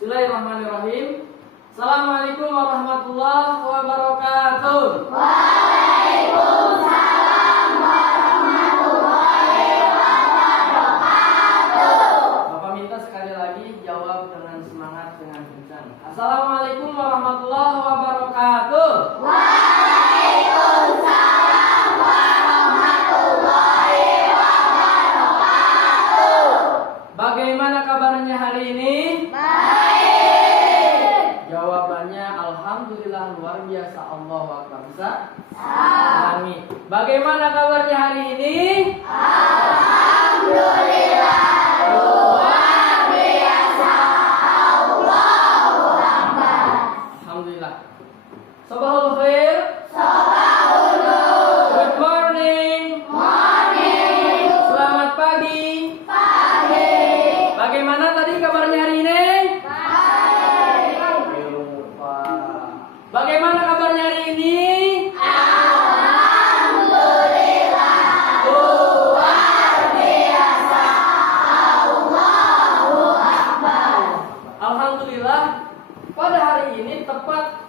Bismillahirrahmanirrahim. Assalamualaikum warahmatullahi wabarakatuh. Waalaikumsalam warahmatullahi wabarakatuh. Bapak minta sekali lagi jawab dengan semangat, dengan kencang. Assalamualaikum warahmatullahi wabarakatuh. Waalaikumsalam warahmatullahi wabarakatuh. Bagaimana kabarnya hari ini? Baik. Jawabannya alhamdulillah, luar biasa. Allahu Akbar. Bisa? Amin. Bagaimana kabarnya hari ini? Alhamdulillah luar biasa. Allahu Akbar. Alhamdulillah. Sabahul khair. Sabahul nur. Good morning. Morning. Selamat pagi. Pagi. Bagaimana tadi kabarnya hari ini? Baik. Lupa. Bagaimana kabarnya hari ini? Alhamdulillah luar biasa. Allahu Akbar. Alhamdulillah, pada hari ini tepat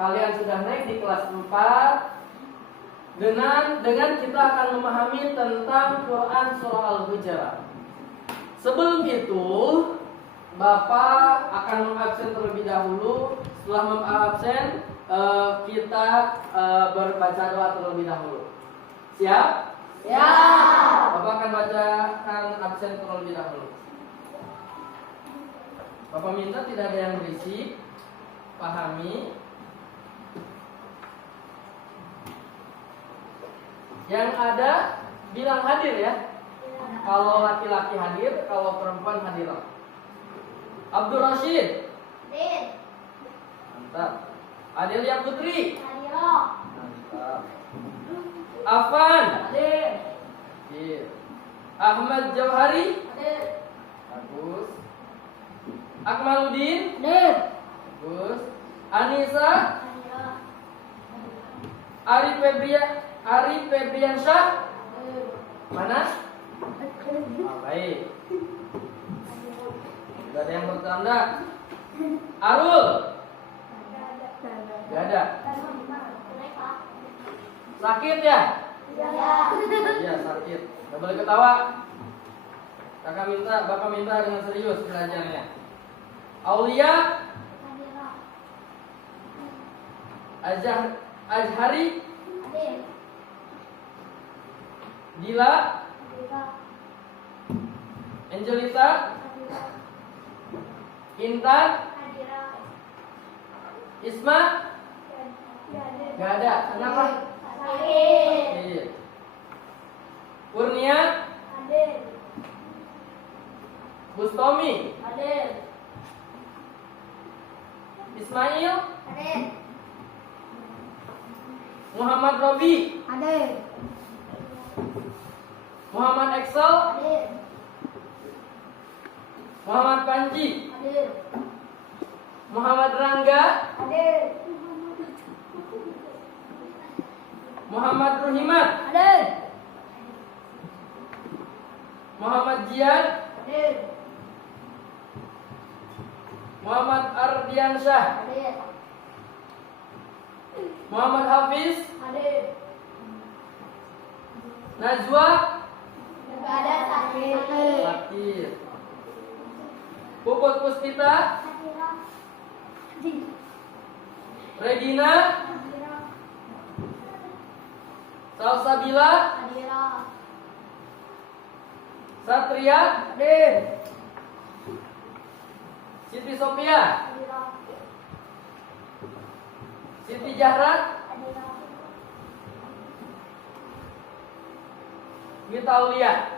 kalian sudah naik di kelas 4 dengan kita akan memahami tentang Quran surah Al-Hujurat. Sebelum itu, Bapak akan mengabsen terlebih dahulu. Setelah mengabsen, kita berbaca doa terlebih dahulu. Siap? Ya. Bapak akan bacakan absen terlebih dahulu. Bapak minta tidak ada yang berisik. Pahami. Yang ada bilang hadir ya. Kalau laki-laki hadir, kalau perempuan hadir. Abdul Rashid. Din. Mantap. Adelia Putri. Adiro. Mantap. Afan. Din. Hadir. Ahmad Jauhari. Din. Bagus. Akmaluddin. Din. Bagus. Anissa. Adiro. Ari Febriansyah. Din. Mana? Baik. Tidak ada yang bertanda. Arul. Gak ada. Sakit ya? Iya sakit. Gak boleh ketawa. Bapak minta dengan serius belajarnya. Aulia. Azhari. Dila. Angelita. Intan. Isma. Gak ada. Kenapa? Sakit. Kurnia. Bustomi. Ismail. Muhammad Robi. Muhammad Excel. Muhammad Panji. Muhammad Rangga. Muhammad Ruhimat. Muhammad Jian. Muhammad Ardiansyah. Muhammad Hafiz. Najwa. Sakit. Puput Puspita. Regina. Salsabila. Satria. Siti Sophia. Siti Jahrat. Mitaulia.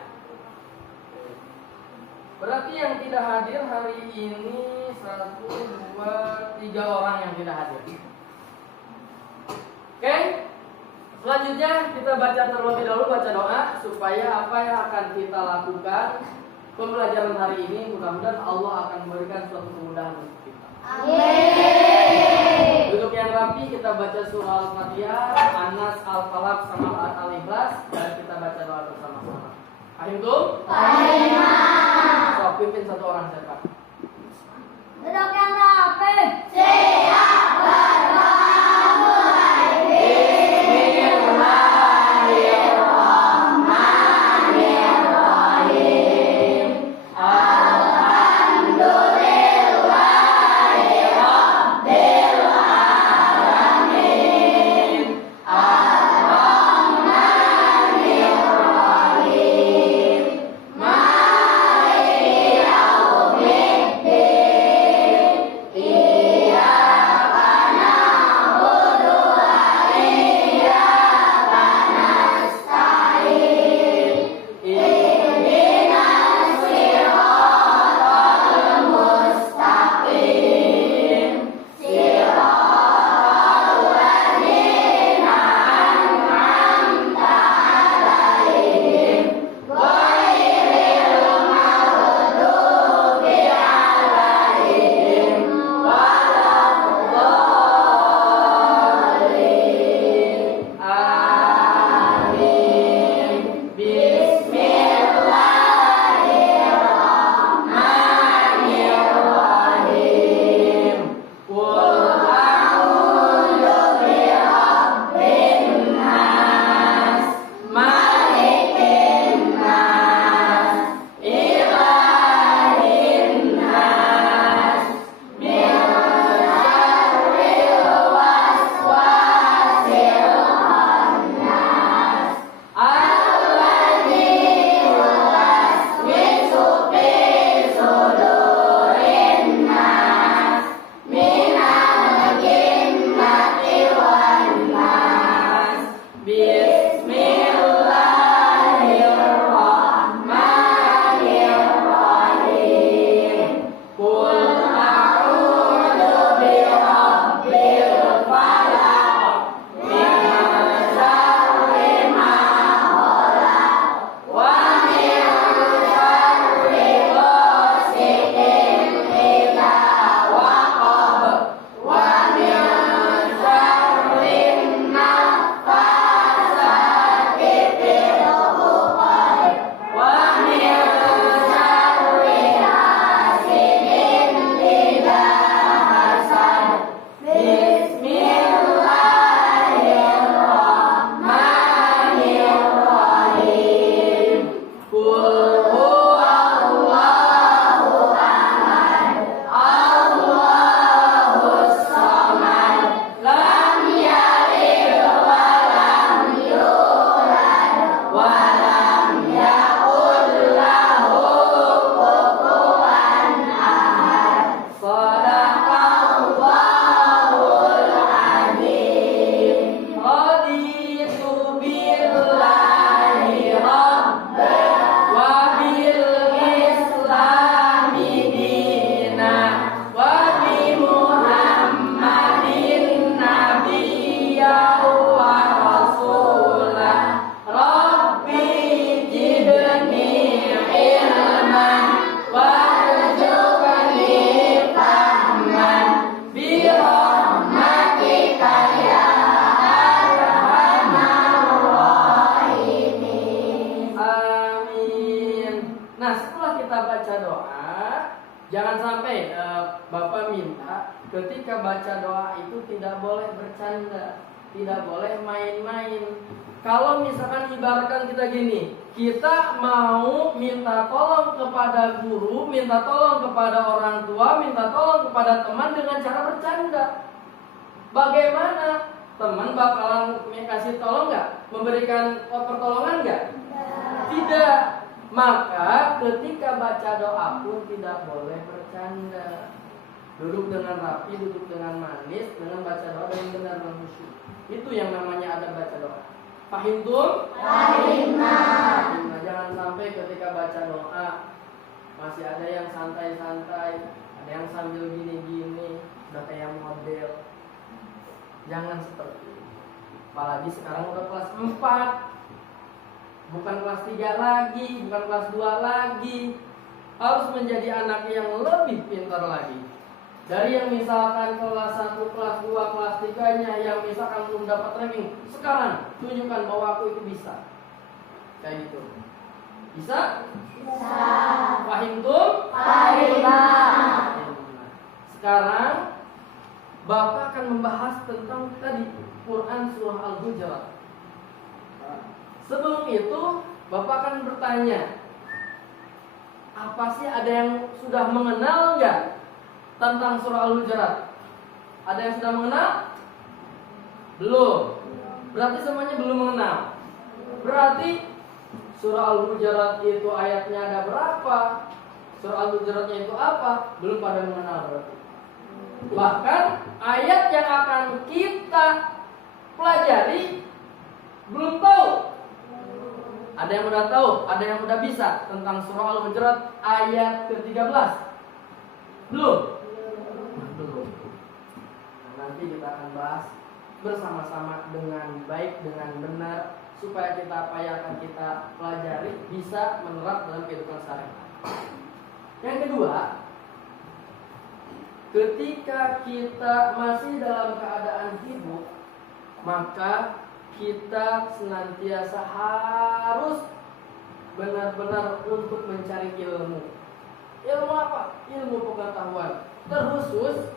Berarti yang tidak hadir hari ini 1, 2, 3 orang yang tidak hadir. Oke? Selanjutnya kita baca terlebih dahulu, baca doa supaya apa yang akan kita lakukan pembelajaran hari ini mudah-mudahan Allah akan memberikan suatu kemudahan untuk kita. Amin. Duduk yang rapi, kita baca surah Al-Fatihah, Anas, Al-Falaq sama Al-Ikhlas dan kita baca doa bersama-sama. Ahimtum? Fahimah. So, pimpin satu orang siapa? Duduk yang rapi. Jangan sampai Bapak minta ketika baca doa itu tidak boleh bercanda, tidak boleh main-main. Kalau misalkan ibaratkan kita gini, kita mau minta tolong kepada guru, minta tolong kepada orang tua, minta tolong kepada teman dengan cara bercanda. Bagaimana? Teman bakalan kasih tolong nggak? Memberikan pertolongan nggak? Tidak. Maka ketika baca doa pun tidak boleh bercanda. Duduk dengan rapi, duduk dengan manis, dengan baca doa dengan benar dan khusyuk. Itu yang namanya adab baca doa. Pahim tuh? Pahim. Jangan sampai ketika baca doa masih ada yang santai-santai, ada yang sambil gini-gini, udah kayak model. Jangan seperti itu. Apalagi sekarang udah kelas 4, bukan kelas 3 lagi, bukan kelas 2 lagi. Harus menjadi anak yang lebih pintar lagi. Dari yang misalkan kelas 1, kelas 2, kelas 3-nya yang misalkan belum dapat ranking, sekarang tunjukkan bahwa aku itu bisa. Kayak gitu. Bisa? Bisa. Pahim tuh? Pahim. sekarang Bapak akan membahas tentang tadi Quran surah Al-Hujurat. Sebelum itu Bapak akan bertanya, apa sih, ada yang sudah mengenal nggak tentang surah Al-Hujurat? Ada yang sudah mengenal? Belum. Berarti semuanya belum mengenal. Berarti surah Al-Hujurat itu ayatnya ada berapa? Surah Al-Hujuratnya itu apa? Belum pada mengenal berarti. Bahkan ayat yang akan kita pelajari belum tahu. Ada yang udah tahu, ada yang udah bisa tentang surah Al-Hujurat ayat ke-13? Belum? Belum. Nah, nanti kita akan bahas bersama-sama dengan baik, dengan benar, supaya apa yang akan kita pelajari bisa menerap dalam kehidupan sehari-hari. Yang kedua, ketika kita masih dalam keadaan hidup, maka kita senantiasa harus benar-benar untuk mencari ilmu. Ilmu apa? Ilmu pengetahuan. Terkhusus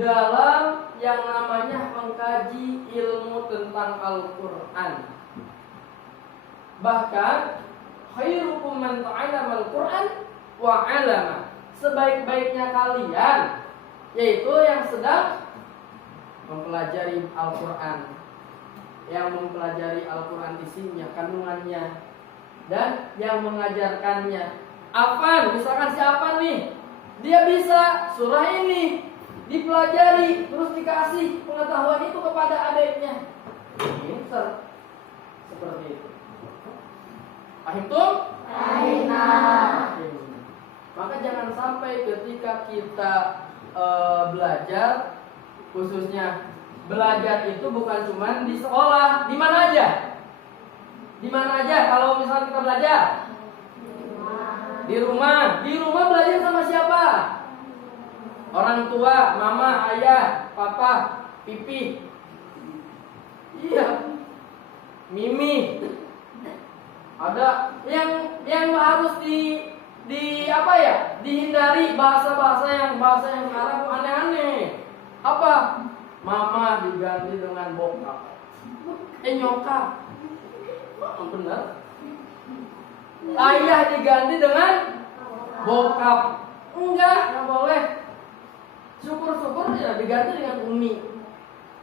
dalam yang namanya mengkaji ilmu tentang Al-Quran. Bahkan khairukum man ta'allama Al-Quran wa 'allama. Sebaik-baiknya kalian yaitu yang sedang mempelajari Al-Quran, yang mempelajari Al-Quran isinya, kandungannya, dan yang mengajarkannya. Afan, misalkan si Afan nih, dia bisa surah ini, dipelajari, terus dikasih pengetahuan itu kepada adiknya. Pinter. Seperti itu. Paham tuh? Maka jangan sampai ketika kita belajar, khususnya belajar itu bukan cuma di sekolah, di mana aja? Di mana aja kalau misalnya kita belajar? Di rumah. Di rumah belajar sama siapa? Orang tua, mama, ayah, papa, pipi. Iya. Mimi. Ada yang harus apa ya? Dihindari bahasa yang sekarang aneh-aneh. Apa? Mama diganti dengan bokap. Nyokap. Benar. Ayah diganti dengan bokap. Enggak boleh. Syukur-syukur ya diganti dengan umi,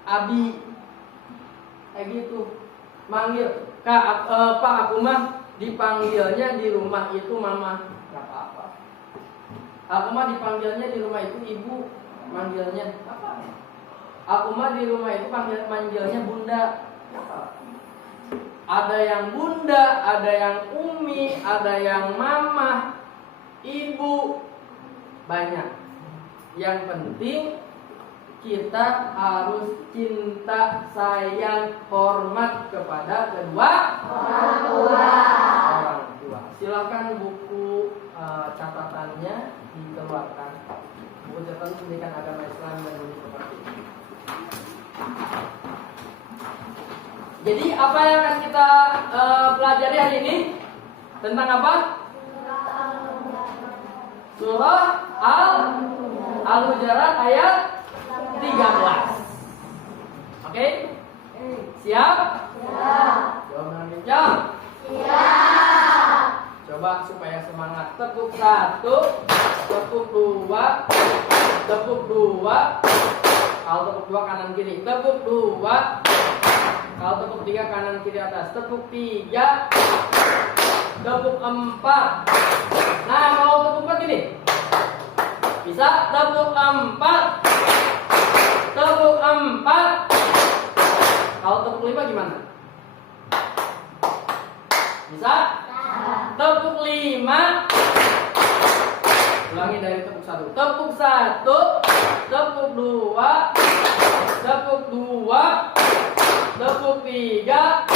abi. Kayak gitu. Manggil, Kak, Pak, aku mah dipanggilnya di rumah itu mama. Enggak apa-apa. Aku mah dipanggilnya di rumah itu ibu, manggilnya apa? Aku mah di rumah itu manggilnya bunda. Ada yang bunda, ada yang umi, ada yang mama, ibu, banyak. Yang penting kita harus cinta, sayang, hormat kepada kedua orang tua. Silakan buku catatannya dikeluarkan. Buku catatan pendidikan agama Islam dan bunyi seperti ini. Jadi apa yang akan kita pelajari hari ini? Tentang apa? Surah Al-Hujurat ayat 13. Oke? Siap? Jawab dengan kencang. Siap. Coba supaya semangat. Tepuk 1, tepuk 2, tepuk 2. Kalau tepuk 2 kanan kiri, tepuk 2. Kalau tepuk 3 kanan kiri atas, tepuk 3, tepuk 4. Nah, kalau tepuk 4 gini, bisa tepuk 4, tepuk 4. Kalau tepuk 5 gimana? Bisa? Tepuk 5. Ulangi dari tepuk 1. Tepuk 1, tepuk 2, tepuk 2, tepuk 3,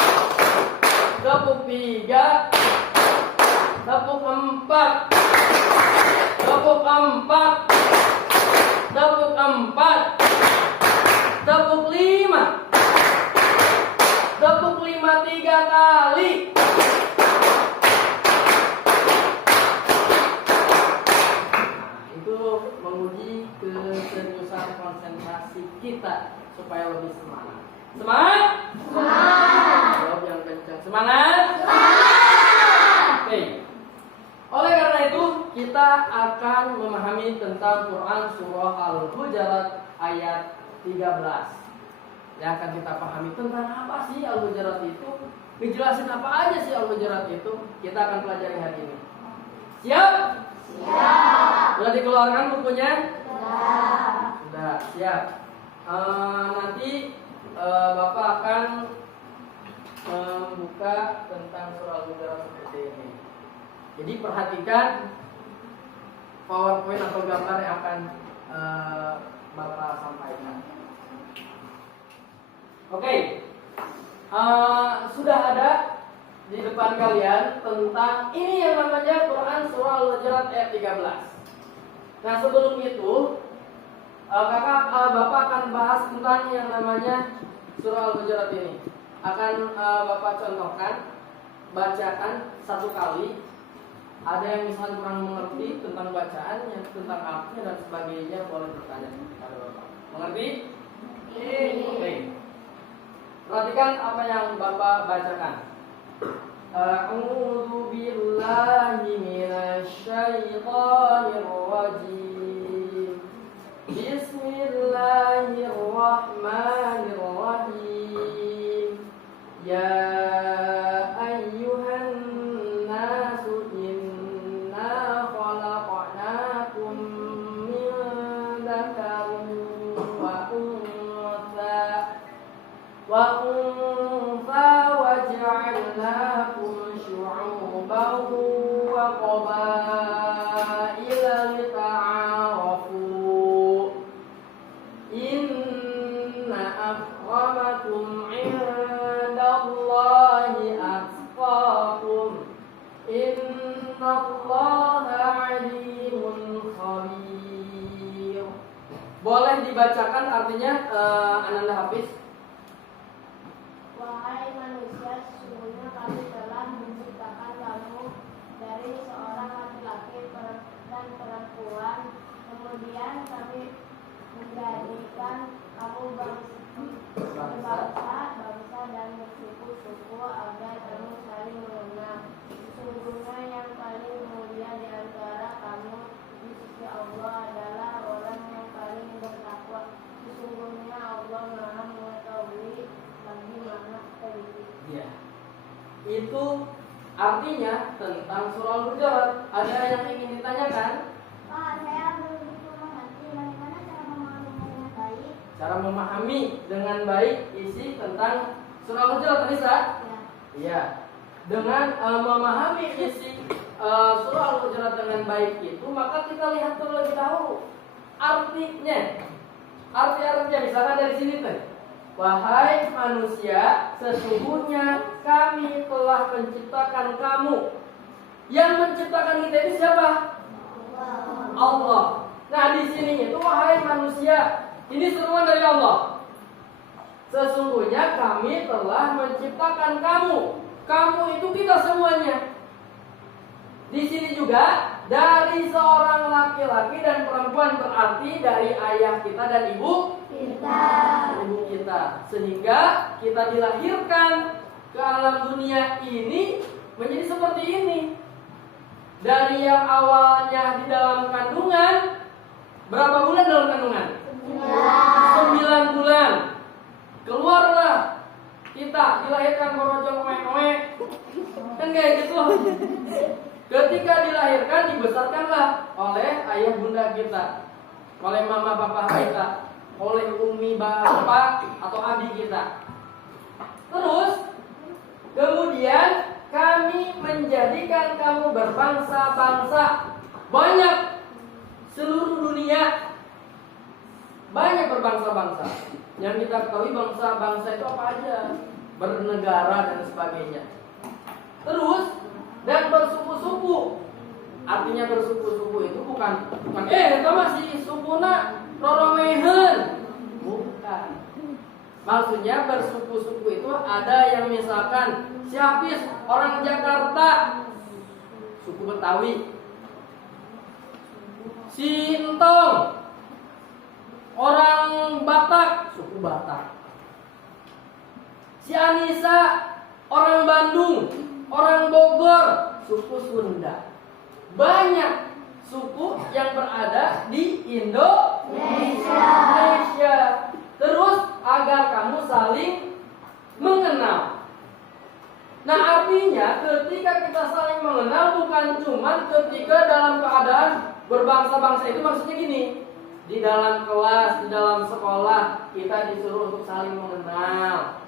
tepuk 3, tepuk 4, tepuk 4, tepuk 4, tepuk 5, tepuk 5 3 kali. Nah, itu untuk menguji keseriusan konsentrasi kita supaya lebih semangat. Semangat? Semangat. Jawab yang kencang. Semangat? Semangat. Oke. Oleh karena itu, kita akan memahami tentang Quran surah Al-Hujurat ayat 13. Yang akan kita pahami tentang apa sih Al-Hujurat itu? Ngejelasin apa aja sih Al-Hujurat itu? Kita akan pelajari hari ini. Siap? Siap. Sudah dikeluarkan bukunya? Sudah, siap. Nanti Bapak akan membuka tentang surah Al-Hujurat seperti ini. Jadi perhatikan PowerPoint atau gambar yang akan Bapak sampaikan. Oke. Sudah ada di depan kalian tentang ini yang namanya Quran surah Al-Hujurat ayat 13. Nah, sebelum itu Bapak akan bahas tentang yang namanya surah Al-Hujurat ini. Akan Bapak contohkan, bacakan satu kali. Ada yang misalnya kurang mengerti tentang bacaannya, tentang artinya dan sebagainya, boleh bertanya kepada Bapak. Mengerti? Oke. Perhatikan apa yang Bapak bacakan. A'udzu billahi minasy syaithanir rajim. Bismillahirrahmanirrahim. Ya ayyuhan nasu inna khalaqnakum min dzakarin wa untha waja'alnakum syu'uban wa qabaila lita'arafu. Inna akramakum 'indallahi atqakum. Innallaha 'alimun khabir. Boleh dibacakan artinya Ananda Hafiz? Wahai manusia, sesungguhnya kami telah menciptakan kamu dari seorang laki-laki dan perempuan. Kemudian kami menjadikan kamu berbangsa dan bersuku-suku agar kamu saling mengenal. Sesungguhnya yang paling mulia di antara kamu di sisi Allah adalah orang yang paling bertakwa. Sesungguhnya Allah Maha mengetahui lagi Maha teliti. Ya. Itu artinya tentang surah Al-Hujurat. Ada yang ingin ditanyakan? Pak, saya belum begitu mengerti bagaimana cara memahaminya dengan baik. Cara memahami dengan baik isi tentang surah Al-Hujurat, Lisa? Ya. Iya. Dengan memahami isi surah Al-Hujurat dengan baik itu, maka kita lihat terlebih dahulu artinya. Arti-artinya misalkan dari sini tuh. Wahai manusia, sesungguhnya kami telah menciptakan kamu. Yang menciptakan kita itu siapa? Allah. Nah, di sini itu wahai manusia, ini seruan dari Allah. Sesungguhnya kami telah menciptakan kamu. Kamu itu kita semuanya. Di sini juga dari seorang laki-laki dan perempuan, berarti dari ayah kita dan ibu kita. Sehingga kita dilahirkan ke alam dunia ini menjadi seperti ini. Dari yang awalnya di dalam kandungan, berapa bulan dalam kandungan? 9 bulan. Keluarlah kita, dilahirkan merojok oek-oek. Kan kayak gitu. Ketika dilahirkan, dibesarkanlah oleh ayah bunda kita, oleh mama papa kita, oleh umi bapak atau abi kita. Terus kemudian kami menjadikan kamu berbangsa-bangsa. Banyak, seluruh dunia banyak berbangsa-bangsa. Yang kita ketahui bangsa-bangsa itu apa aja? Bernegara dan sebagainya. Terus dan bersuku-suku. Artinya bersuku-suku itu bukan itu masih sukuna roromehen. Bukan. Maksudnya bersuku-suku itu ada yang misalkan si Hafiz orang Jakarta, suku Betawi. Si Entong, orang Batak, suku Batak. Si Anissa, orang Bandung, orang Bogor, suku Sunda. Banyak suku yang berada di Indonesia. Terus agar kamu saling mengenal. Nah, artinya ketika kita saling mengenal bukan cuma ketika dalam keadaan berbangsa-bangsa, itu maksudnya gini. Di dalam kelas, di dalam sekolah kita disuruh untuk saling mengenal.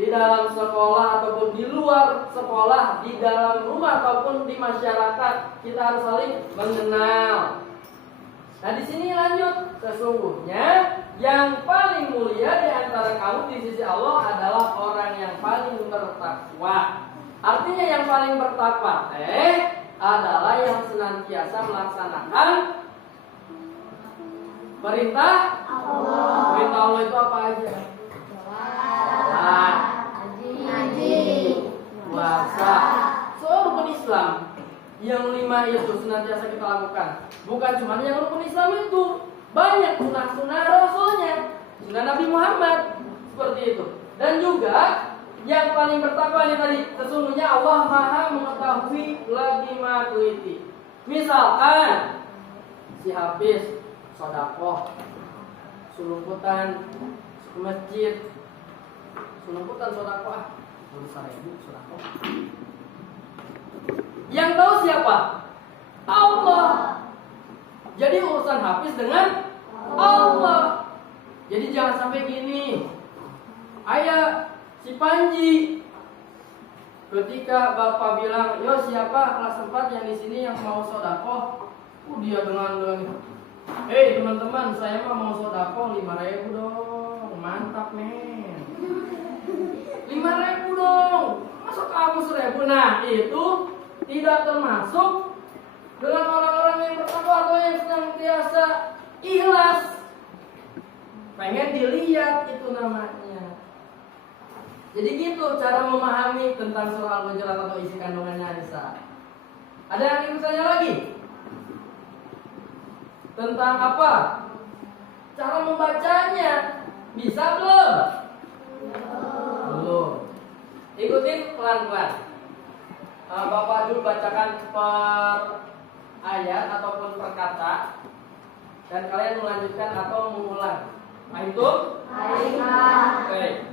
Di dalam sekolah ataupun di luar sekolah, di dalam rumah ataupun di masyarakat, kita harus saling mengenal. Nah, di sini lanjut, sesungguhnya yang paling mulia di antara kamu di sisi Allah adalah orang yang paling bertakwa. Artinya yang paling bertakwa adalah yang senantiasa melaksanakan perintah Allah. Perintah Allah itu apa aja? Haji, puasa, seluruh rukun Islam. Yang 5 itu senantiasa kita lakukan. Bukan cuma yang rukun Islam itu, banyak sunnah-sunnah Rasulnya, sunnah Nabi Muhammad, seperti itu. Dan juga yang paling pertama ini tadi, sesungguhnya Allah Maha mengetahui lagi Maha teliti. Misalkan si Hafiz sedekah, sulumputan ke masjid, sulumputan sedekah, 1.000 sedekah. Yang tahu siapa? Allah. Jadi urusan Hafiz dengan Allah. Jadi jangan sampai gini. Ayah, si Panji, ketika bapak bilang, yo siapa kelas 4 yang di sini yang mau sedekah? Dia dengan hei teman-teman, saya mah mau sedekah 5.000 dong. Mantap men. 5.000 dong. Masa kamu 1.000? Nah itu tidak termasuk dengan orang-orang yang bertakwa atau yang senantiasa ikhlas. Pengen dilihat itu namanya. Jadi gitu cara memahami tentang surah Al-Hujurat atau isi kandungannya Aisyah. Ada yang ingin bertanya lagi? Tentang apa? Cara membacanya. Bisa belum? Belum. Ikutin pelan-pelan. Bapak dulu bacakan per ayat ataupun per kata, dan kalian melanjutkan atau mengulang. Antum? Baik.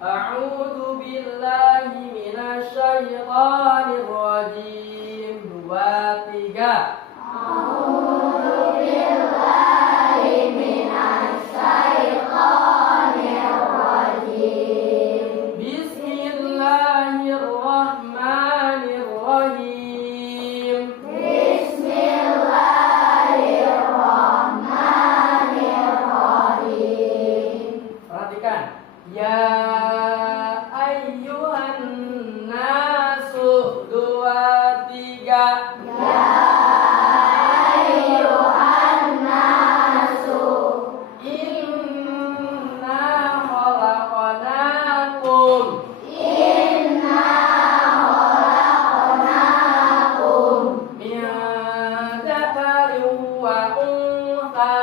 A'udzu billahi minasy syaithanir rajim. 2, 3. A'udzu billahi minasy syaithanir rajim. Bismillahirrahmanirrahim. Perhatikan. Ya ayyuhan nasu. 2, 3. Ya ayyuhan nasu. Inna khalaqnakum. Inna khalaqnakum. Min dzakarin wa untha.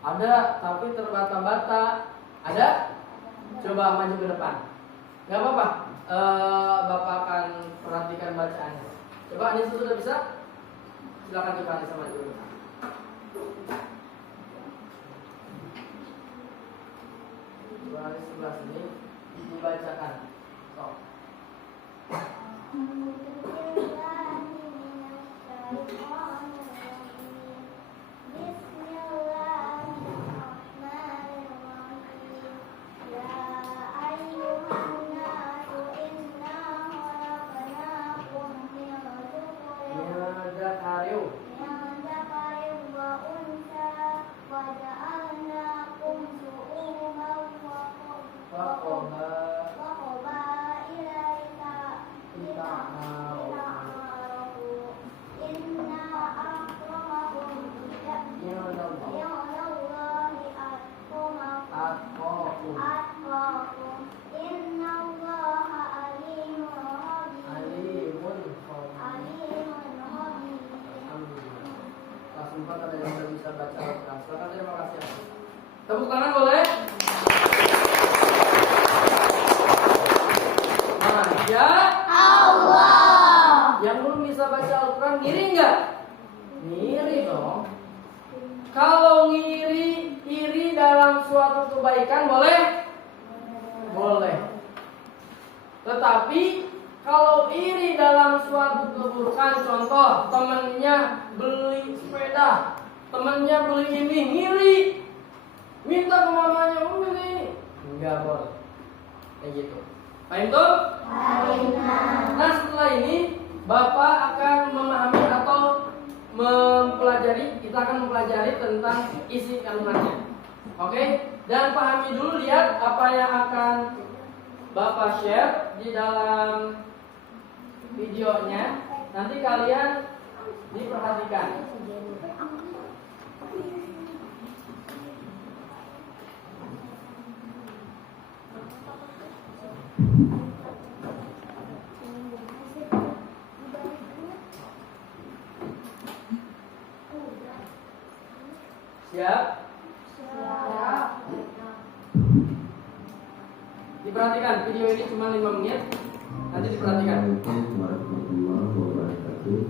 Ada, tapi terbata-bata. Ada? Coba maju ke depan. Gak apa-apa. Bapak akan perhatikan bacaannya. Coba Anissa sudah bisa? Silakan coba Anissa maju dulu. Coba Anissa sebelah sini dibacakan. Sok. Tepuk tangan boleh? Masya Allah. Yang belum bisa baca Al-Quran ngiri nggak? Ngiri dong. Kalau iri dalam suatu kebaikan boleh? Boleh. Tetapi kalau iri dalam suatu keburukan, contoh temennya beli sepeda, temennya beli ini, ngiri, minta ke mamanya beli ini, enggak boleh. Kayak gitu. Paham tuh? Nah setelah ini Bapak akan memahami atau mempelajari, kita akan mempelajari tentang isi kalimatnya. Oke? Dan pahami dulu, lihat apa yang akan Bapak share di dalam videonya. Nanti kalian diperhatikan. Siap? Siap. Diperhatikan, video ini cuma 5 menit. Nanti diperhatikan. Assalamualaikum warahmatullahi wabarakatuh.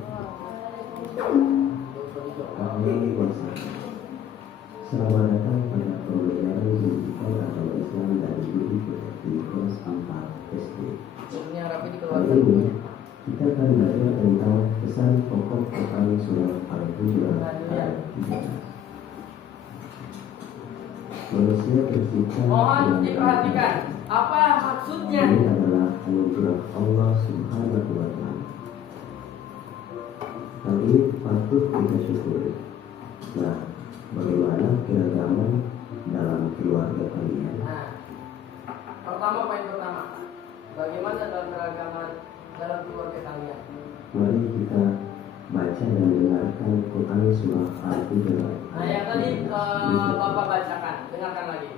Selamat datang pada pembelajaran digital agama Islam dan Budi di kelas 4 SD. Kali ini kita akan belajar tentang pesan pokok Quran surah Al-Hujurat ayat 13. Manusia tercipta. Mohon diperhatikan, apa maksudnya? Ini adalah anugerah Allah Subhanahu wa Ta'ala. Kami patut kita syukuri. Nah, bagaimana keragaman dalam keluarga kalian? Nah, poin pertama, bagaimana dalam keragaman dalam keluarga kalian? Mari kita baca dan dengarkan Quran surah Al-Hujurat. Nah, yang tadi Bapak bacakan, dengarkan lagi.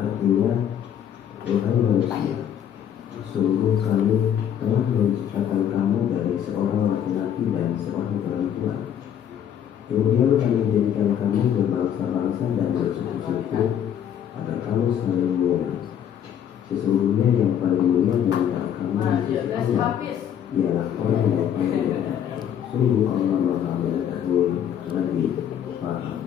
Artinya, Tuhan manusia, sungguh kami telah menciptakan kamu dari seorang laki-laki dan seorang perempuan. Kemudian kami jadikan kamu berbangsa-bangsa dan bersuku-suku agar kamu saling mengenal. Sesungguhnya yang paling mulia di antara kamu ialah orang yang paling mulia. Sungguh Allah Maha Mengetahui lagi paham.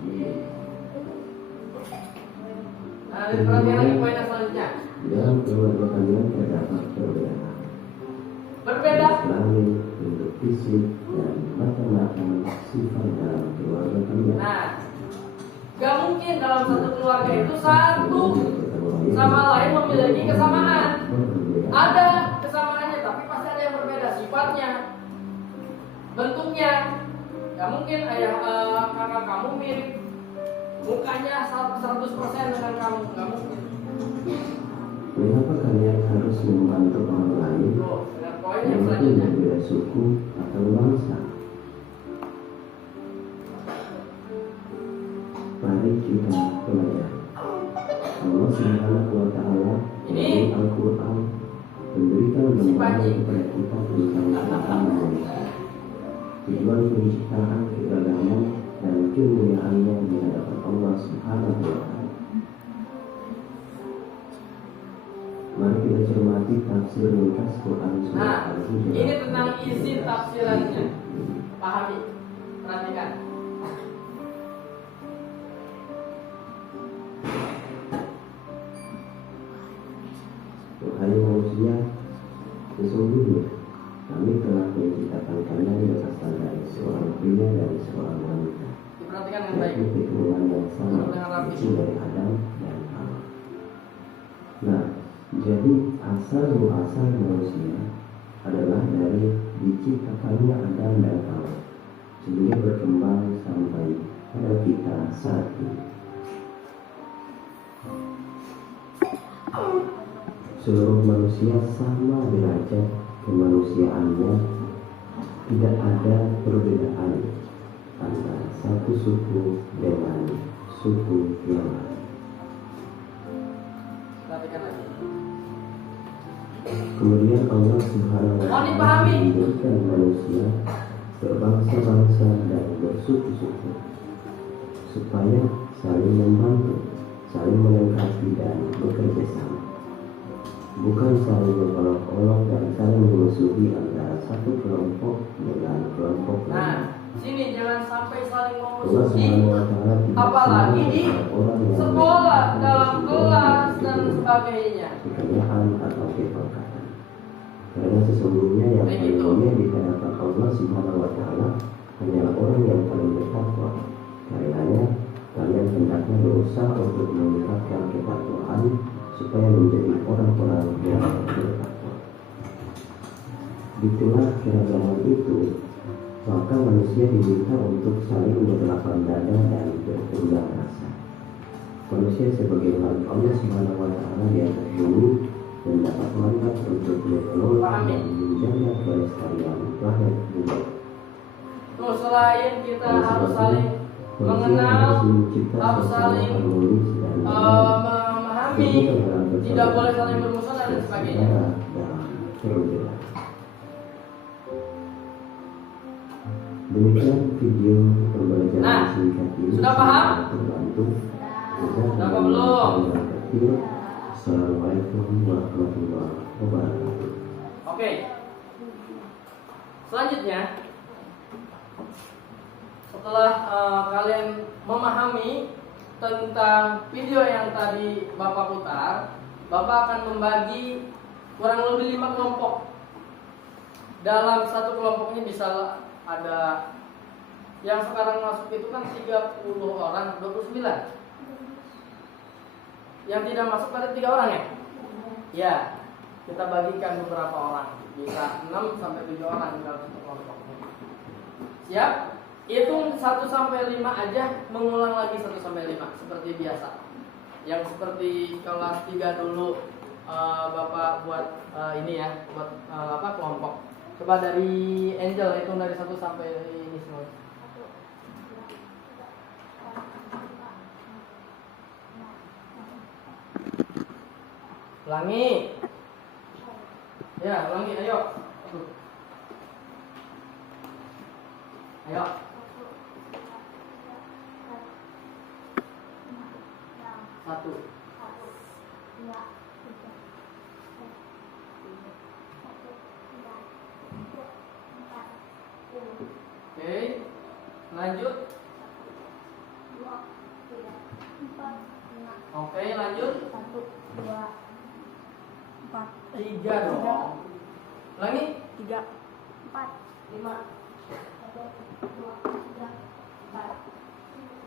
Nah, perhatian lagi poin yang selanjutnya. Dalam keluarga kalian terdapat perbedaan. Berbeda. Kelamin, bentuk fisik, dan macam-macam sifat dalam keluarga kalian. Nah, gak mungkin dalam satu keluarga itu satu sama lain memiliki kesamaan. Ada kesamaannya, tapi pasti ada yang berbeda sifatnya, bentuknya. Gak mungkin kakak kamu mirip mukanya 100% dengan kamu, gak mungkin. Mengapa kalian harus membantu orang lain Tuh, dengan poin yang yang mungkin selanjutnya. berbeda suku atau bangsa? Mari kita belajar. Allah Subhanahu wa Ta'ala Ini melalui Al-Quran memberikan gambaran kepada kita tentang keadaan manusia, tujuan penciptaan, keberagaman dan kemuliaannya di hadapan Allah Subhanahu wa Ta'ala. Mari kita cermati tafsir ringkas Quran Nah, surah Al-Hujurat. ini tentang isi tafsirannya. Pahami, perhatikan. Wahai manusia, sesungguhnya kami telah menciptakan kalian berasal dari seorang pria dan seorang wanita, Diperhatikan dengan baik. yaitu keturunan yang sama, yaitu dari Adam dan Hawa. Nah, jadi asal muasal manusia adalah dari diciptakannya Adam dan Hawa, sehingga berkembang sampai pada kita saat ini. Seluruh manusia sama derajat kemanusiaannya, tidak ada perbedaan antara satu suku dengan suku yang lain. Perhatikan lagi. Kemudian Allah Subhanahu wa Mohon Ta'ala dipahami. menjadikan manusia berbangsa-bangsa dan bersuku-suku supaya saling membantu, saling melengkapi dan bekerja sama, bukan saling mengolok-olok dan saling memusuhi antara satu kelompok dengan kelompok lain. Nah, sini jangan sampai saling Allah memusuhi. Subhanahu wa Ta'ala tidak Apalagi senang di kepada orang yang sekolah, menyebabkan dalam sebuah kelas dan kekecewaan, sebagainya. kekayaan atau kepangkatan. Karena sesungguhnya yang Kayak paling gitu. mulia di hadapan Allah Subhanahu wa Ta'ala hanyalah orang yang paling bertakwa. Karenanya kalian hendaknya berusaha untuk meningkatkan ketakwaan supaya menjadi orang-orang yang bertakwa. Di tengah keragaman itu, maka manusia diminta untuk saling berlapang dada dan bertunggang rasa. Manusia sebagai makhluk Allah Subhanahu wa Ta'ala di atas bumi mendapat mandat untuk mengelola dan menjaga kelestarian planet bumi. Tuh, selain kita Oleh harus sebab saling itu, manusia mengenal, harus mencipta harus suasana saling harmonis dan memahami, tidak boleh saling bermusuhan dan sebagainya. dalam perbedaan. Demikian video pembelajaran Nah, singkat ini. sudah paham? Terbantu. Sudah apa belum? Assalamualaikum warahmatullahi wabarakatuh. Oke. Selanjutnya, setelah kalian memahami tentang video yang tadi Bapak putar, Bapak akan membagi kurang lebih 5 kelompok. Dalam satu kelompok ini bisa ada yang sekarang masuk itu kan 30 orang, 29. Yang tidak masuk ada 3 orang ya? Ya, kita bagikan beberapa orang. Bisa 6 sampai 7 orang dalam satu kelompok. Siap? Hitung 1 sampai 5 aja, mengulang lagi 1 sampai 5 seperti biasa. Yang seperti kelas 3 dulu Bapak buat ini ya, buat kelompok. Coba dari Angel hitung dari 1 sampai ini semua. Ulangi. Ya, ulangi, ayo. Ayo. Satu. Oke. Lanjut. Oke, lanjut. 3 dong. Ulangi. 3, 4, 5.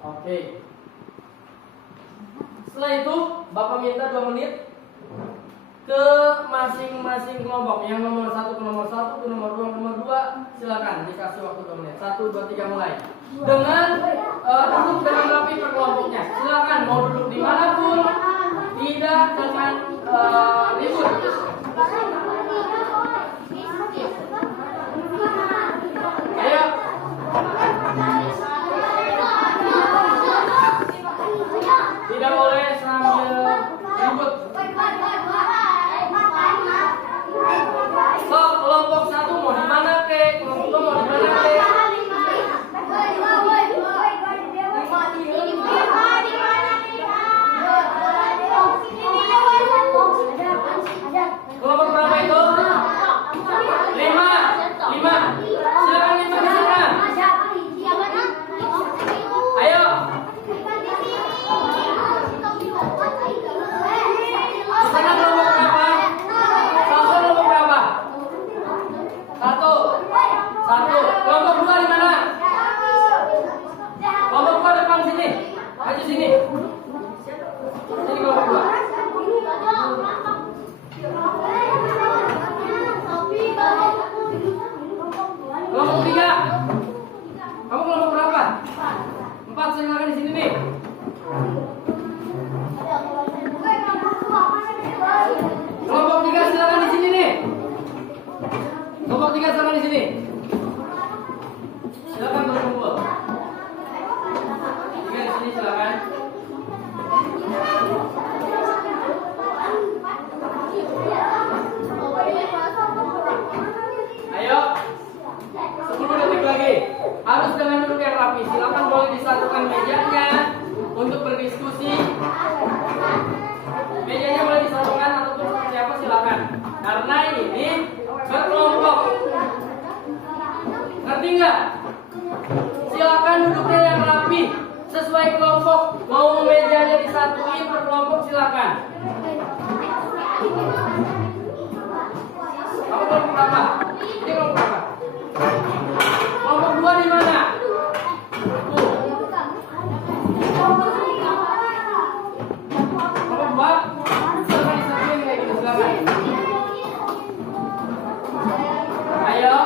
Oke. Setelah itu Bapak minta 2 menit ke masing-masing kelompok. Yang nomor 1 ke nomor 1, ke nomor 2 ke nomor 2, silakan dikasih waktu 2 menit. 1, 2, 3 mulai. dengan duduk dengan rapi per kelompoknya. Silakan mau duduk dimanapun, tidak dengan ribut. Ayo. Tidak boleh sambil ribut. So, kelompok satu mau di mana ke? Kelompok dua mau di mana ke? Kelompok berapa itu? 5. Silakan itu di sana. Ayo. Sana kelompok berapa? Salsa kelompok berapa? 1. Kelompok 2 di mana? Kelompok 2 depan sini. Maju sini. Sini kelompok 2. Kelompok 3. Kamu kelompok berapa? 4. Silakan di sini nih. Kelompok 3 silakan di sini nih. Kelompok 3 silakan di sini. Silakan berkumpul. 3 di sini silakan. Ayo. 10 detik lagi. Harus dengan duduk yang rapi. Silakan boleh disatukan mejanya untuk berdiskusi. Mejanya boleh disatukan ataupun seperti apa silakan. Karena ini berkelompok. Ngerti nggak? Silakan duduknya yang rapi sesuai kelompok. Mau mejanya disatuin per kelompok silakan. Kamu kelompok berapa? Ini kelompok berapa? Kelompok 2 di mana? Kelompok 2 silakan disatuin kayak gitu silakan. Ayo.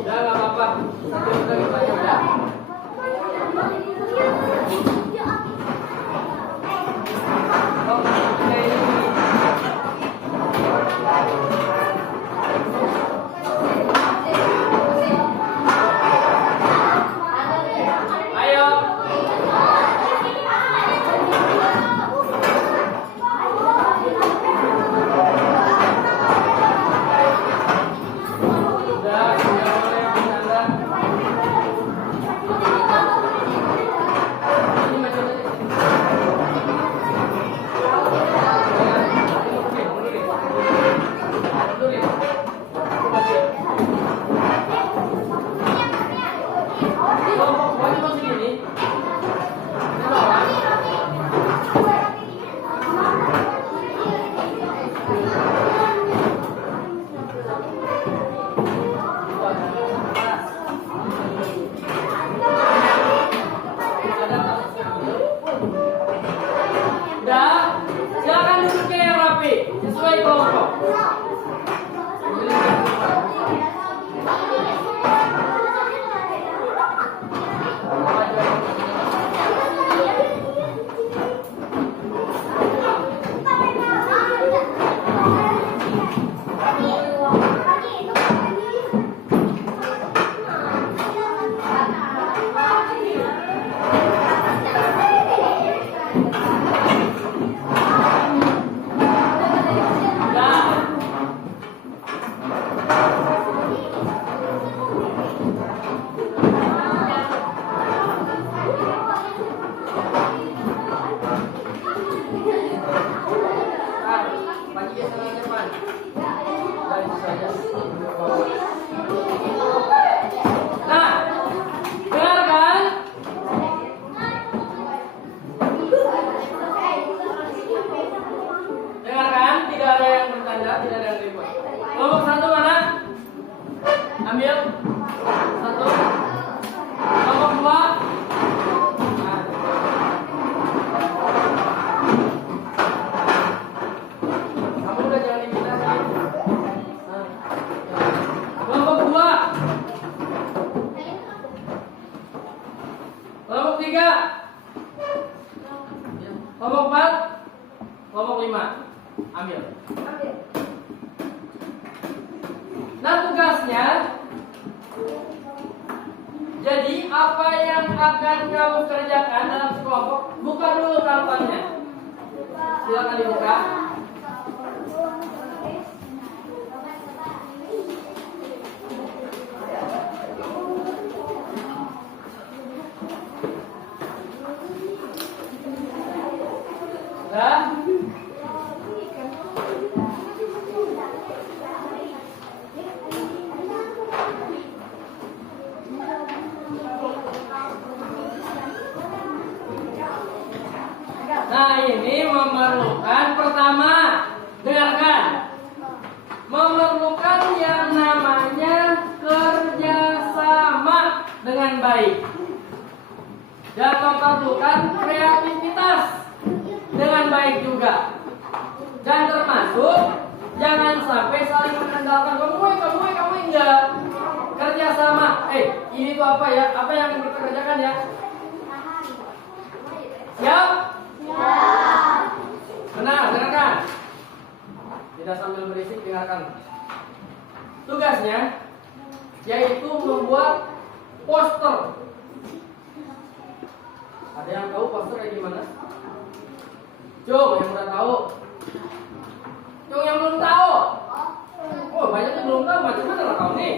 Udah nggak apa-apa. Satu lagi banyak udah. Ayo. Udah, sudah boleh bercanda. Ini macam tadi. Udah, silakan duduknya yang rapi sesuai kelompok. Nah, dengarkan. Dengarkan, tidak ada yang bertanda, tidak ada yang ribut. Kelompok 1 mana? Ambil. 1. Kelompok 2. Kamu udah jangan dipindah sih. Nah, kelompok 2. Kelompok 3. Kelompok 4. Kelompok 5. Ambil. Nah, tugasnya, jadi apa yang akan kamu kerjakan dalam sekelompok? Buka dulu kartonnya. Silakan dibuka. Nah, nah ini memerlukan, pertama, dengarkan, memerlukan yang namanya kerjasama dengan baik dan memerlukan kreativitas dengan baik juga, dan termasuk jangan sampai saling mengandalkan kamu enggak. Kerjasama, ini tuh apa ya, apa yang kita kerjakan ya? Siap? Benar, dengarkan. Tidak sambil berisik, dengarkan. Tugasnya yaitu membuat poster. Ada yang tahu poster kayak gimana? Cung, yang udah tahu. Cung, yang belum tahu. Oh, banyak yang belum tahu, macam-macam lah kau nih.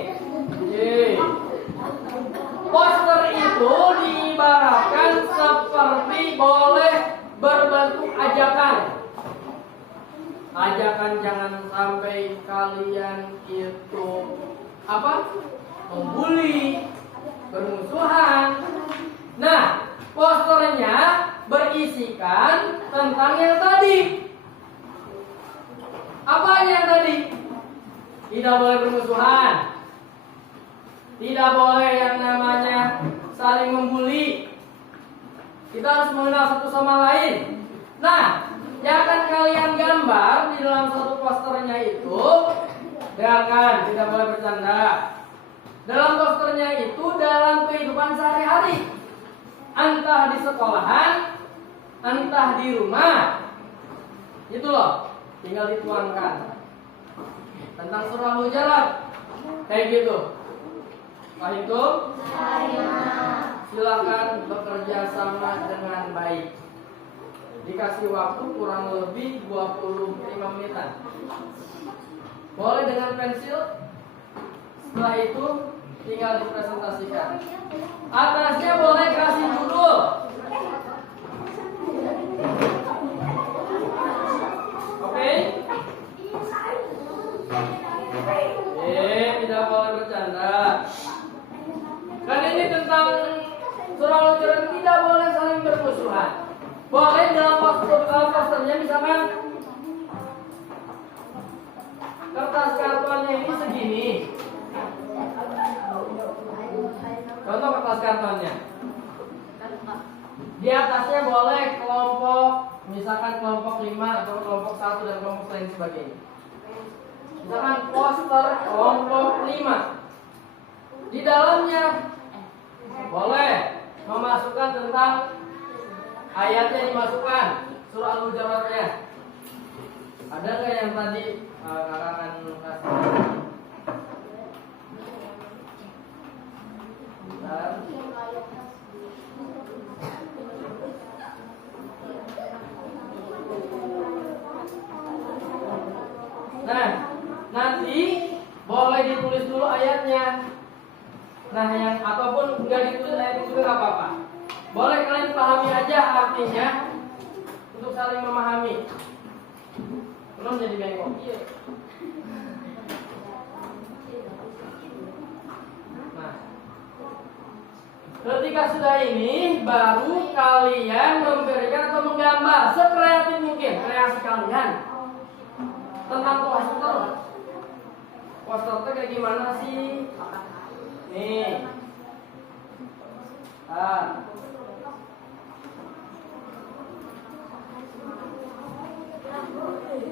Poster itu diibaratkan seperti boleh berbentuk ajakan. Ajakan jangan sampai kalian itu membuli, bermusuhan. Nah, posternya berisikan tentang yang tadi. Apa yang tadi? Tidak boleh bermusuhan. Tidak boleh yang namanya saling membuli. Kita harus mengenal satu sama lain. Nah, yang akan kalian gambar di dalam satu posternya itu, dengarkan, tidak boleh bercanda. Dalam posternya itu dalam kehidupan sehari-hari, entah di sekolahan, entah di rumah, itu loh, tinggal dituangkan tentang surah Al-Hujurat, kayak gitu. Paham itu? Silakan bekerja sama dengan baik. Dikasih waktu kurang lebih 25 menitan. Boleh dengan pensil. Setelah itu tinggal dipresentasikan. Atasnya boleh kasih judul. Oke? Tidak boleh bercanda. Kan ini tentang surah Al-Hujurat, tidak boleh saling bermusuhan. Boleh dalam posternya misalkan kertas kartonnya ini segini. Contoh kertas kartonnya. Di atasnya boleh kelompok, misalkan kelompok 5 atau kelompok 1 dan kelompok lain sebagainya. Misalkan poster kelompok 5. Di dalamnya boleh memasukkan tentang ayatnya, dimasukkan surah Al-Hujuratnya. Ada nggak yang tadi kakak akan kasih? Nah, nanti boleh ditulis dulu ayatnya. Nah, yang ataupun nggak ditulis ayat itu nggak apa-apa. Boleh kalian pahami aja artinya untuk saling memahami. Belum jadi bengkok. Nah, ketika sudah ini, baru kalian memberikan atau menggambar sekreatif mungkin kreasi kalian tentang poster. Poster itu kayak gimana sih? Nih. Hasil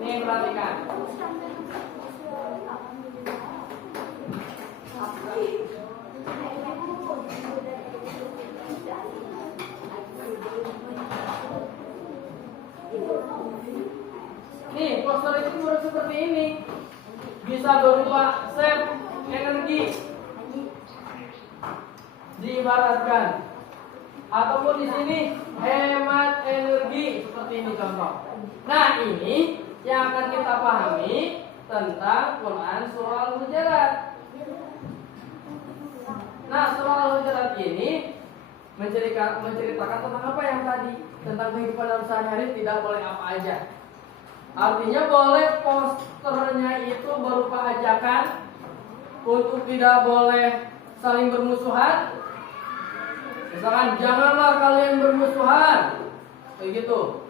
nih, perhatikan. Nih, poster itu baru seperti ini. Bisa berupa save energi, diibaratkan, ataupun di sini hemat energi seperti ini contoh. Nah, ini yang akan kita pahami tentang Quran surah Al-Hujurat. Nah, surah Al-Hujurat ini menceritakan tentang apa yang tadi, tentang kehidupan dalam sehari-hari, tidak boleh apa aja. Artinya boleh posternya itu berupa ajakan untuk tidak boleh saling bermusuhan. Misalkan janganlah kalian bermusuhan, kayak gitu.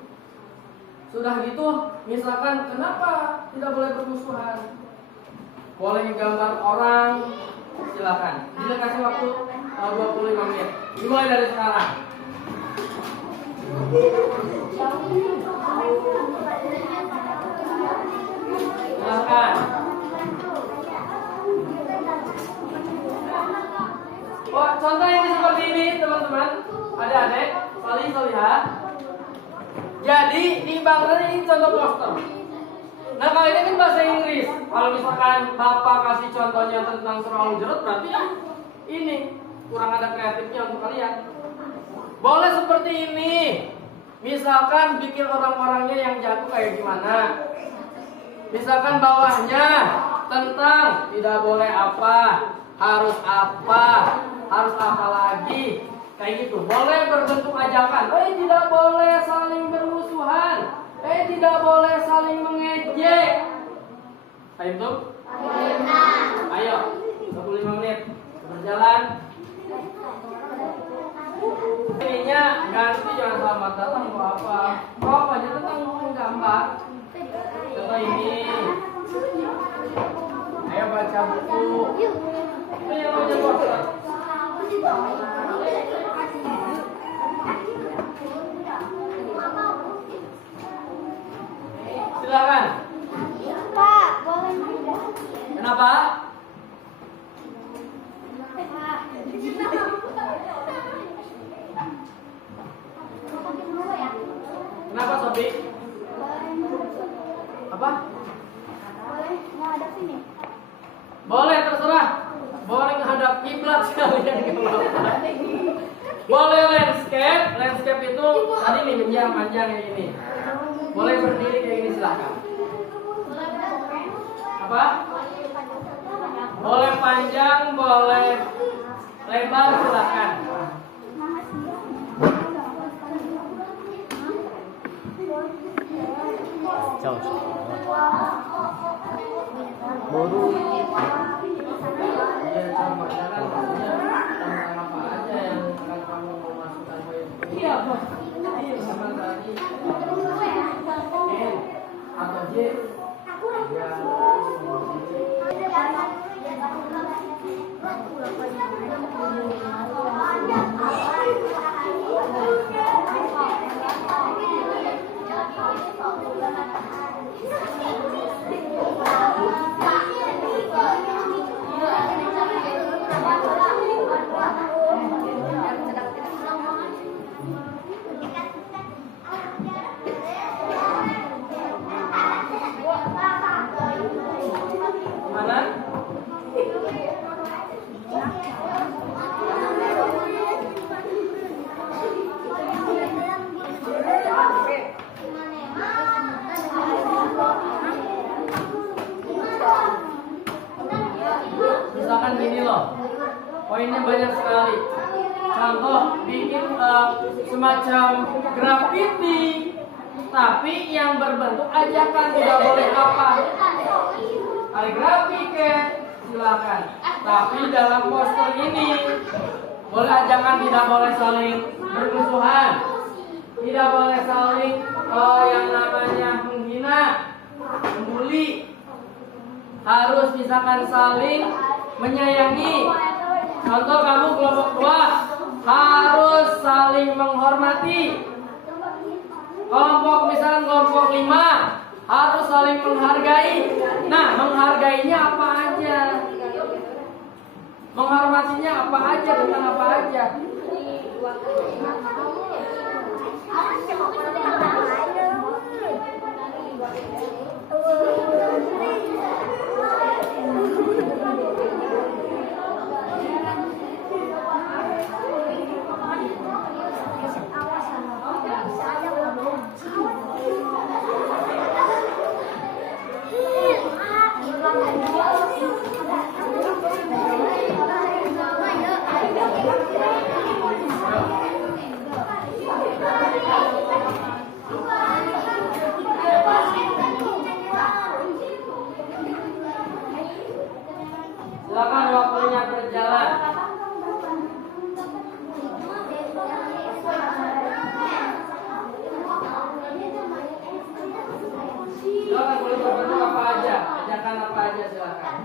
Sudah gitu, misalkan kenapa tidak boleh bermusuhan? Boleh gambar orang, silakan. Kita kasih waktu 25 menit. Dimulai dari sekarang. Silakan. Oh, contoh ini seperti ini, teman-teman. Adik-adik, salih-salihah. Jadi diibaratkan ini contoh poster. Nah, kalau ini kan bahasa Inggris. Kalau misalkan Bapak kasih contohnya tentang surah Al-Hujurat, berarti ya ini kurang ada kreatifnya untuk kalian. Boleh seperti ini. Misalkan bikin orang-orangnya yang jago kayak gimana. Misalkan bawahnya tentang tidak boleh apa, harus apa lagi. Kayak gitu. Boleh berbentuk ajakan. Tidak boleh saling bermusuhan. Tidak boleh saling mengejek. Ayo tuh. Ayo. 25 menit. Berjalan. Ininya ganti, jangan selamat datang atau apa. Apa aja tentang gambar. Contoh ini. Ayo baca buku. Ini yang baca buku. Silakan. Pak, boleh tidak? Kenapa? Kenapa, Sobi? Apa? Boleh menghadap sini. Boleh, terserah. Boleh menghadap kiblat sekalian kalau apa. Boleh landscape. Landscape itu tadi nih panjang kayak ini. Boleh berdiri kayak ini, silahkan. Apa? Boleh panjang, boleh lebar, silahkan. Baru. Iya, sama. Jangan maksudnya tentang apa aja yang akan kamu mau masukkan ke ini. Iya, Bos. Iya, sama tadi. N atau J. Ya. Mana? Misalkan gini loh, poinnya banyak sekali. Contoh bikin semacam graffiti, tapi yang berbentuk ajakan, tidak boleh apa. Kaligrafi ke, silakan. Tapi dalam poster ini boleh ajakan, tidak boleh saling bermusuhan. Tidak boleh saling yang namanya menghina, membuli. Harus misalkan saling menyayangi. Contoh kamu kelompok 2 harus saling menghormati. Misalkan kelompok 5 harus saling menghargai. Nah, menghargainya apa aja? Menghormatinya apa aja? Tentang apa aja? Silakan waktunya berjalan. Silakan boleh berbentuk apa aja, ajakan apa aja silakan.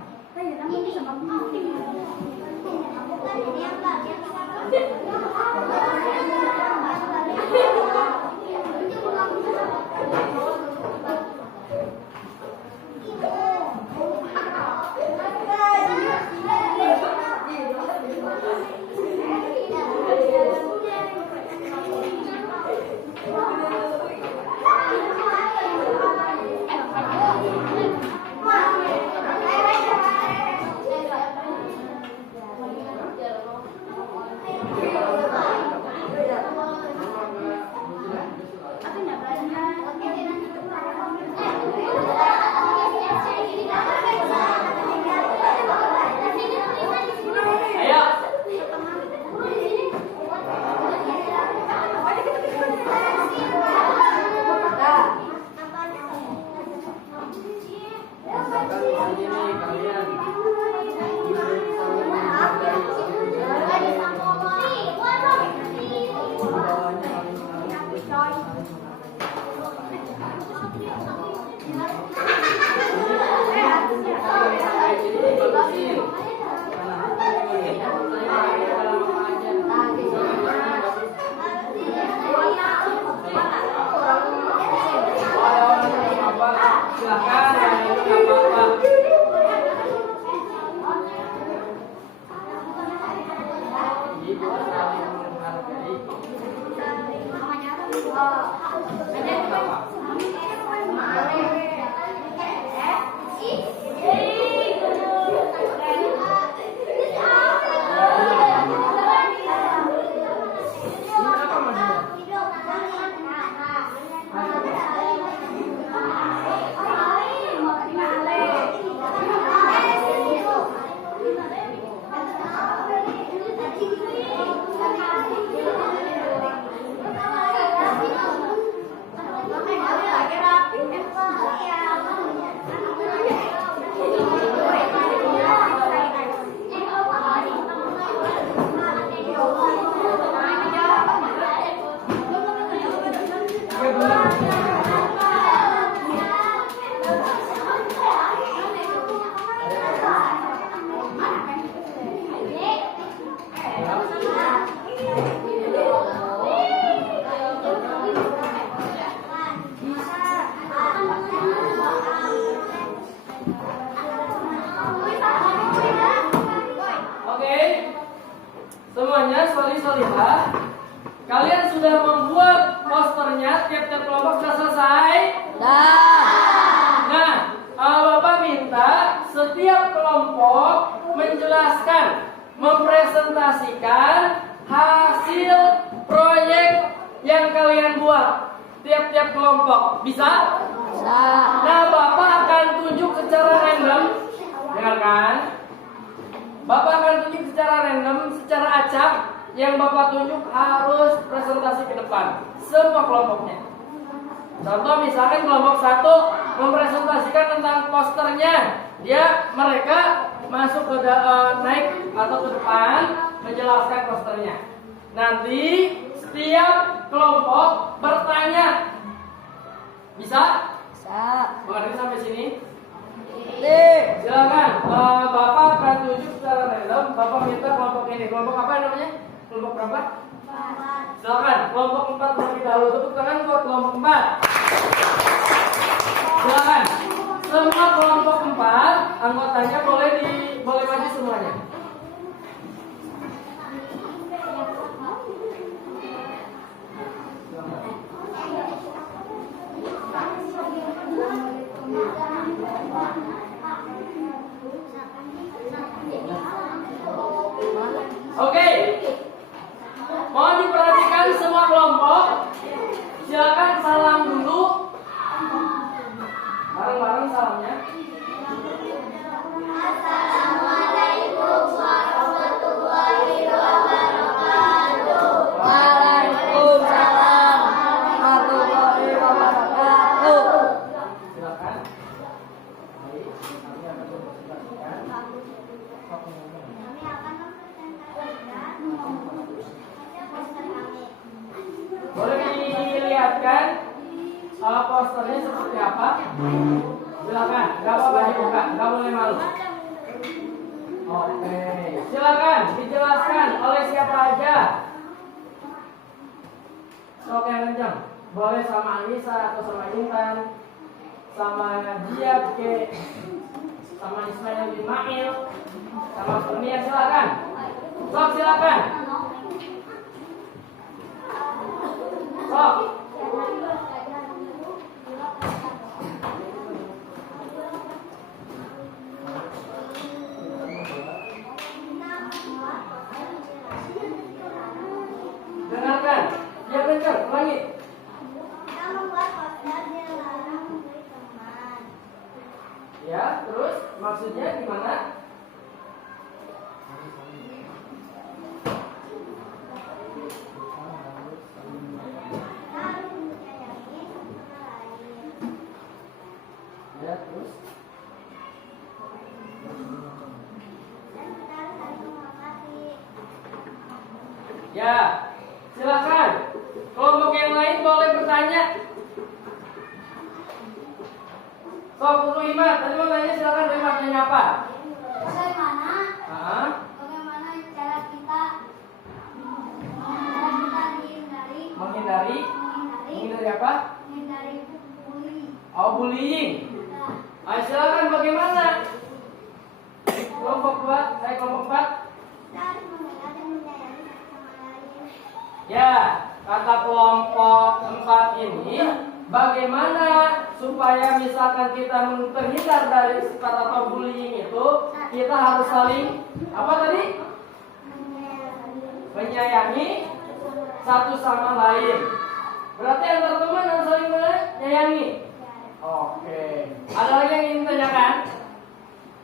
Semuanya solih-solihah. Kalian sudah membuat posternya, tiap-tiap kelompok sudah selesai? Nah, Bapak minta setiap kelompok menjelaskan, mempresentasikan hasil proyek yang kalian buat. Tiap-tiap kelompok, bisa? Nah, Bapak akan tunjuk secara random, dengarkan. Bapak akan tunjuk secara random, secara acak. Yang Bapak tunjuk harus presentasi ke depan, semua kelompoknya. Contoh misalkan kelompok 1 mempresentasikan tentang posternya. Mereka masuk ke naik atau ke depan menjelaskan posternya. Nanti setiap kelompok bertanya. Bisa? Bisa. Mengerti sampai sini? Oke. Silakan. Bapak akan tunjuk secara random. Bapak minta kelompok ini. Kelompok apa namanya? Kelompok berapa? Silakan. Kelompok 4 terlebih dahulu. Tepuk tangan buat kelompok 4. Silakan. Semua kelompok 4 anggotanya boleh maju semuanya. Oke. Mohon diperhatikan semua kelompok. Silakan salam dulu. Bareng-bareng salamnya. Assalamualaikum warahmatullahi wabarakatuh. Waalaikumsalam warahmatullahi wabarakatuh. Silakan. Baik, kami akan mempresentasikan. Boleh dilihatkan posternya seperti apa? Silakan, nggak apa-apa dibuka, nggak boleh malu. Oke, silakan dijelaskan oleh siapa aja. Sok yang kencang. Boleh sama Anissa atau sama Intan, sama Jiat ke, sama Ismail bin Mail, sama Kurnia, silakan. Sok silakan. Sok. Dengarkan. Dia kencang, ulangi. Kita membuat poster dilarang memberi teman. Ya, terus maksudnya gimana? Harus menyayangi sama lain. Ya, terus. Dan kita harus saling menghormati. Ya, silakan. Kelompok yang lain boleh bertanya. Sok, Ruhimah, tadi mau tanya, silakan Ruhimah, tanya apa? Bagaimana cara kita Menghindari apa? menghindari bully? Oh, bullying. Ayo silakan, bagaimana? Kelompok 2, kelompok 4. Kita harus menjaga dan menyayangi satu sama lain. Ya, kata kelompok 4 ini, bagaimana supaya misalkan kita terhindar dari sifat atau bullying itu, kita harus saling apa tadi? Menyayangi satu sama lain. Berarti antar teman harus saling menyayangi. Oke. Ada lagi yang ingin ditanyakan?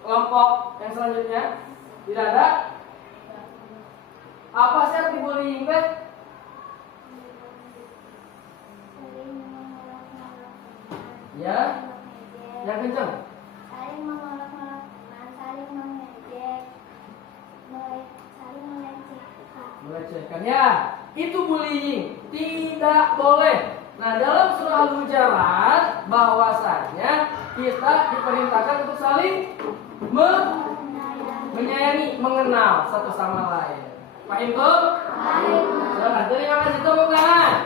Kelompok yang selanjutnya? Tidak ada? Apa sih arti bullying, Beb? Ya, yang kencang. Saling mengolok-olok teman, saling mengejek, saling melecehkan. Melecehkan, ya, itu bullying, tidak boleh. Nah, dalam surah Al-Hujurat bahwasanya kita diperintahkan untuk saling menyayangi, mengenal satu sama lain. Paham tuh? Silakan, terima kasih, tepuk tangan.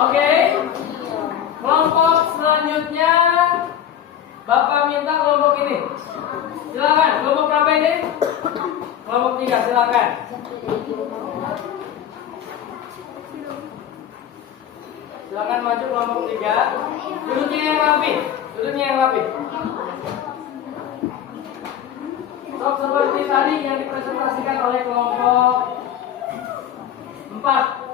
Oke, kelompok selanjutnya Bapak minta kelompok ini. Silakan, kelompok berapa ini? Kelompok 3, silakan. Silakan maju kelompok 3. Duduknya yang rapi. Sok seperti tadi yang dipresentasikan oleh kelompok 4.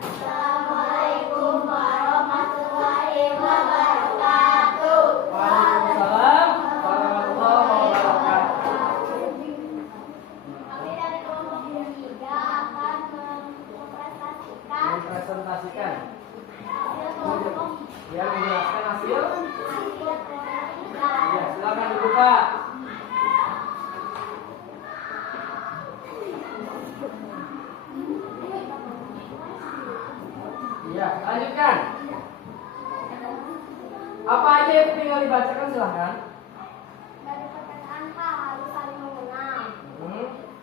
Assalamualaikum warahmatullahi wabarakatuh. Waalaikumsalam warahmatullahi wabarakatuh. Kami dari kelompok 3 akan Mempresentasikan hasil kelompok ya, menjelaskan hasil. hasil kelompok 3. Ya, silakan dibuka. Lanjutkan. Apa aja yang tinggal dibacakan silahkan. Dari perkataan K harus saling mengenal.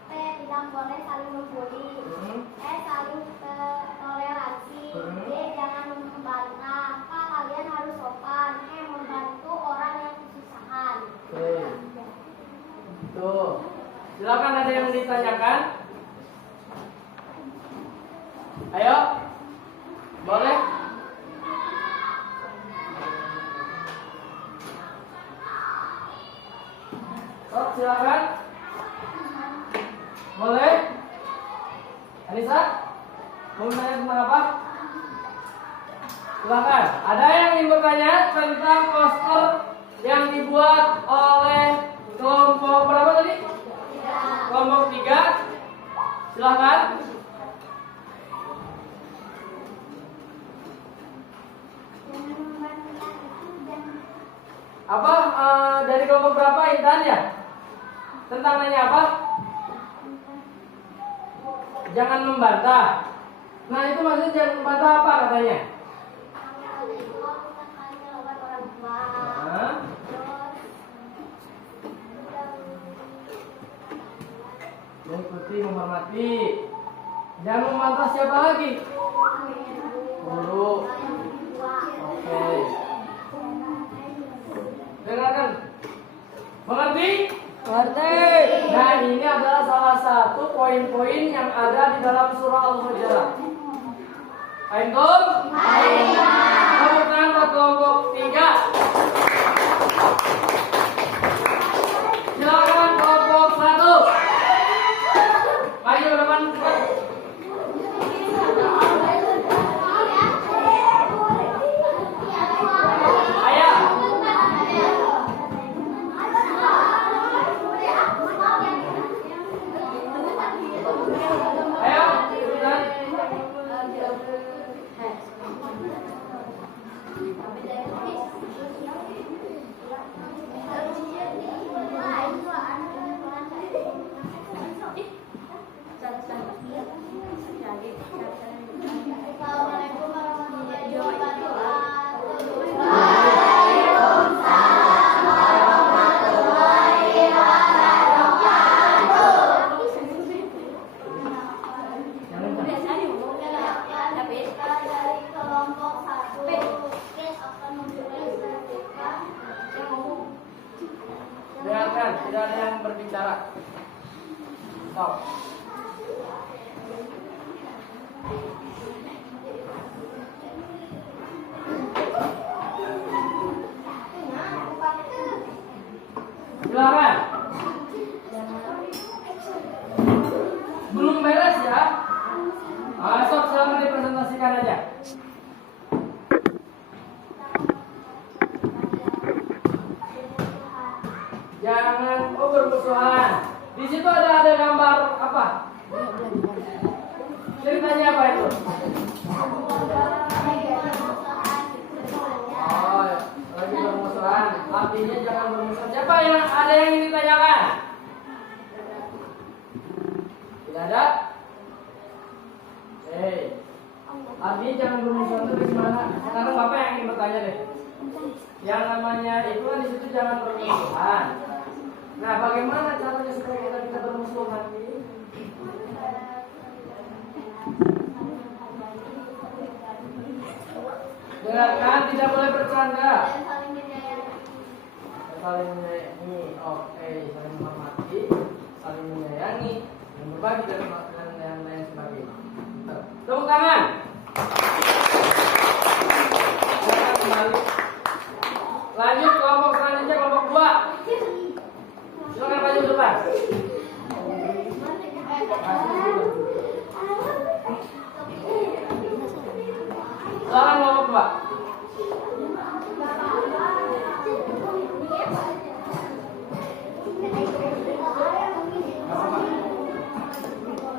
T tidak boleh saling membuli. E saling toleransi. D jangan membantah. K kalian harus sopan. E membantu orang yang kesusahan. Oke. Tuh. Silakan ada yang ditanyakan. Ayo. Boleh? Oh, silakan. Boleh? Anissa? Mau tanya tentang apa? Silakan. Ada yang ingin bertanya tentang poster yang dibuat oleh kelompok berapa tadi? Kelompok 3. Silakan. Apa dari kelompok berapa Intan ya? Tentang nanya apa? Jangan membantah. Nah itu maksudnya jangan membantah apa katanya? Nah. Mengikuti, menghormati. Jangan membantah siapa lagi? Guru. Oke. Dengarkan. Mengerti? Mengerti. Nah ini adalah salah satu poin-poin yang ada di dalam surah Al-Hujurat. Fahim? Tepuk tangan buat kelompok 3. Silakan kelompok 1. Maju ke depan cepat. Ayo. Ayo, ikutan. Assalamualaikum warahmatullahi wabarakatuh. Dari kelompok 1 akan mempresentasikan Dengarkan, tidak ada yang berbicara. Stop. Silakan. Belum beres ya? Sok silakan dipresentasikan aja. Jangan bermusuhan. Di situ ada gambar apa? Ceritanya apa itu? Oh, lagi bermusuhan. Artinya jangan bermusuhan. Siapa yang ada yang ingin ditanyakan? Tidak ada? Artinya jangan bermusuhan itu gimana? Sekarang Bapak yang ingin bertanya deh. Yang namanya itu kan di situ jangan bermusuhan. Nah, bagaimana caranya supaya kita bisa bermusuhan ini? Dengarkan, tidak boleh bercanda. Saling menyayangi, oke, saling menghormati, saling menyayangi, dan berbagi dan lain sebagainya. Tepuk tangan. Silakan kembali. Lanjut kelompok selanjutnya, kelompok 2. Silakan maju ke depan. Silakan kelompok 2.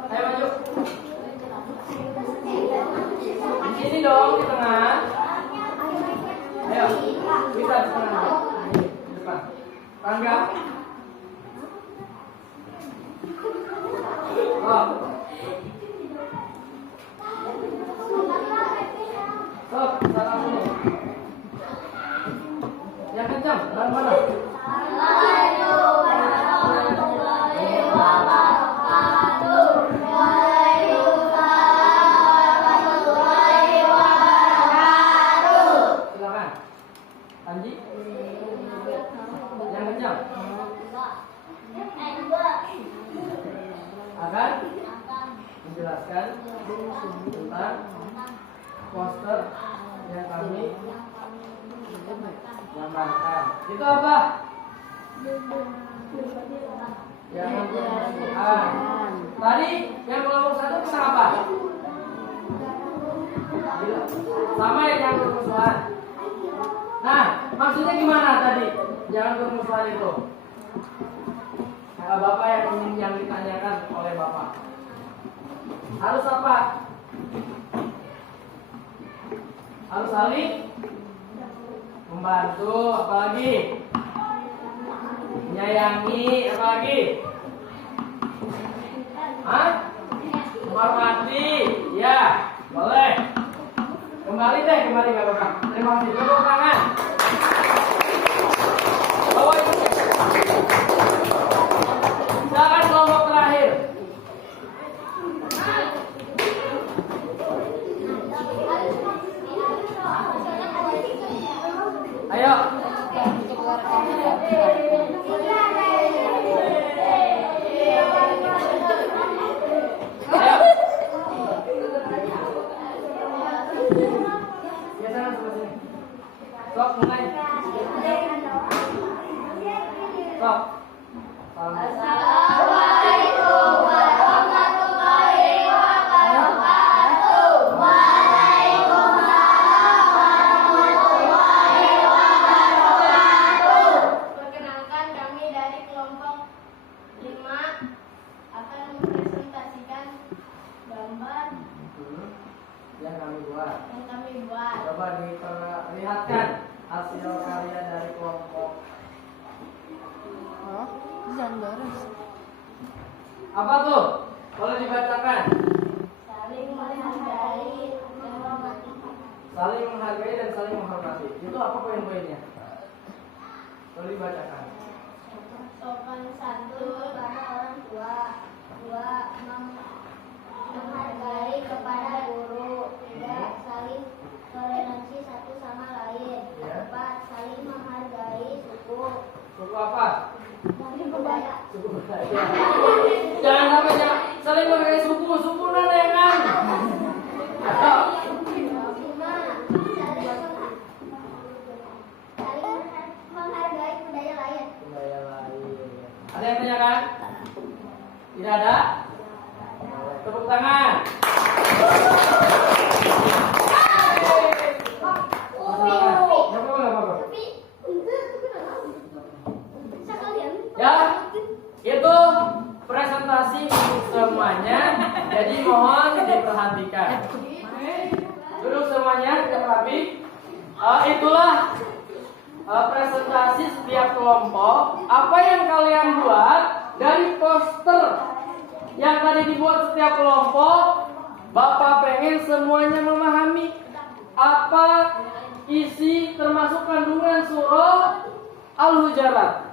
Ayo maju. Di sini dong, di tengah. Ayo, bisa di tengah. Di depan. Tangga. Oh. menjelaskan tentang poster yang kami gambarkan. Itu apa? Jangan bermusuhan. Tadi yang kelompok 1 tentang apa? Sama ya, jangan bermusuhan. Nah, maksudnya gimana tadi? Jangan bermusuhan itu. Nah, Bapak yang ditanyakan oleh Bapak. Harus apa? Harus saling membantu, apalagi menyayangi, apalagi menghormati, ya boleh. Kembali Gak Bapak. Terima kasih. Tepuk tangan. Bawa itu. Silakan kelompok terakhir. Ayo. Sok mulai. Sok. Assalamualaikum warahmatullahi wabarakatuh. Waalaikumsalam warahmatullahi wabarakatuh. Perkenalkan, kami dari kelompok 5 akan mempresentasikan gambar Yang kami buat. Coba diperlihatkan hasil karya dari kelompok. Apa tuh? Boleh dibacakan. saling menghargai dan menghormati. Saling menghargai dan saling menghormati. Itu apa poin-poinnya? Boleh dibacakan. Sopan santun pada orang tua. 2. Menghargai kepada guru. 3. Saling toleransi satu sama lain. 4. Saling menghargai suku. Suku apa? Budaya. Suku budaya. Jangan sampai saling menghargai suku nanengan. Atau Saling menghargai budaya lain. budaya lain. Ada yang tanyakan? Tidak ada? Tepuk tangan. Ya, itu presentasi untuk semuanya. Jadi mohon diperhatikan. Duduk semuanya, kita rapi. Itulah presentasi setiap kelompok. Apa yang kalian buat dari poster yang tadi dibuat setiap kelompok, Bapak pengen semuanya memahami apa isi termasuk kandungan surah Al-Hujurat.